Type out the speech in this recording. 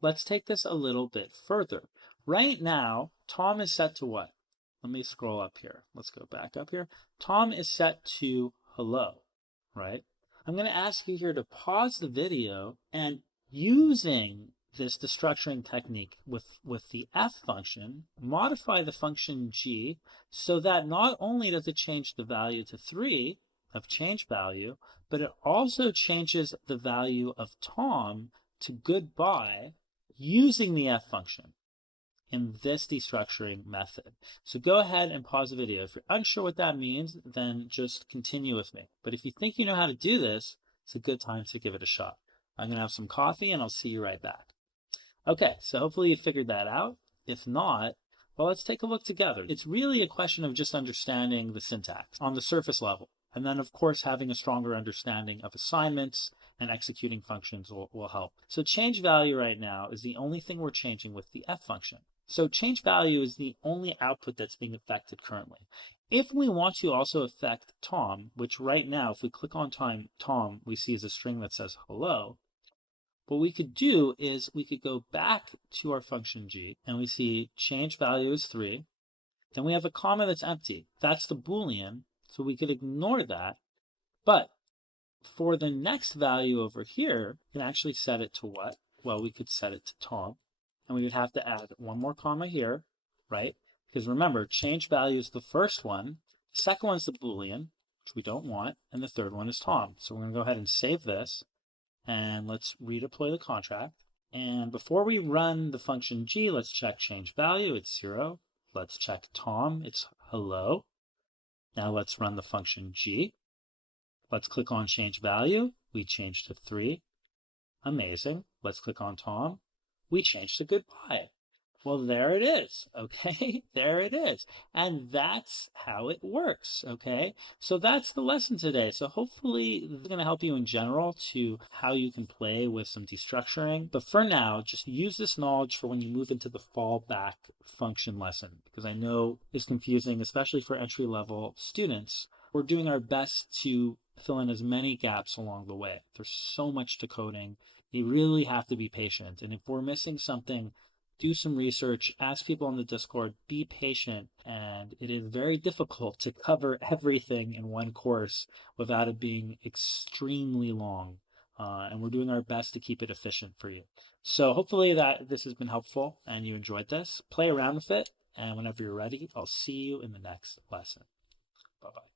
let's take this a little bit further. Right now, Tom is set to what? Let me scroll up here. Let's go back up here. Tom is set to hello, right? I'm going to ask you here to pause the video, and using this destructuring technique with the f function, modify the function g so that not only does it change the value to 3 of change value, but it also changes the value of Tom to goodbye using the f function in this destructuring method. So go ahead and pause the video. If you're unsure what that means, then just continue with me. But if you think you know how to do this, it's a good time to give it a shot. I'm going to have some coffee and I'll see you right back. Okay, so hopefully you figured that out. If not, well, let's take a look together. It's really a question of just understanding the syntax on the surface level. And then, of course, having a stronger understanding of assignments and executing functions will help. So change value right now is the only thing we're changing with the f function. So change value is the only output that's being affected currently. If we want to also affect Tom, which right now, if we click on Tom, we see is a string that says hello, what we could do is we could go back to our function g, and we see change value is 3. Then we have a comma that's empty. That's the Boolean, so we could ignore that. But for the next value over here, we can actually set it to what? Well, we could set it to Tom, and we would have to add one more comma here, right? Because remember, change value is the first one. The second one is the Boolean, which we don't want, and the third one is Tom. So we're going to go ahead and save this. And let's redeploy the contract. And before we run the function g, let's check change value. It's 0. Let's check Tom. It's hello. Now let's run the function g. Let's click on change value. We change to 3. Amazing. Let's click on Tom. We change to goodbye. Well, there it is, okay? There it is. And that's how it works, okay? So that's the lesson today. So hopefully this is going to help you in general to how you can play with some destructuring. But for now, just use this knowledge for when you move into the fallback function lesson, because I know it's confusing, especially for entry-level students. We're doing our best to fill in as many gaps along the way. There's so much to coding. You really have to be patient. And if we're missing something, do some research, ask people on the Discord, be patient, and it is very difficult to cover everything in one course without it being extremely long. And we're doing our best to keep it efficient for you. So hopefully that this has been helpful and you enjoyed this. Play around with it, and whenever you're ready, I'll see you in the next lesson. Bye-bye.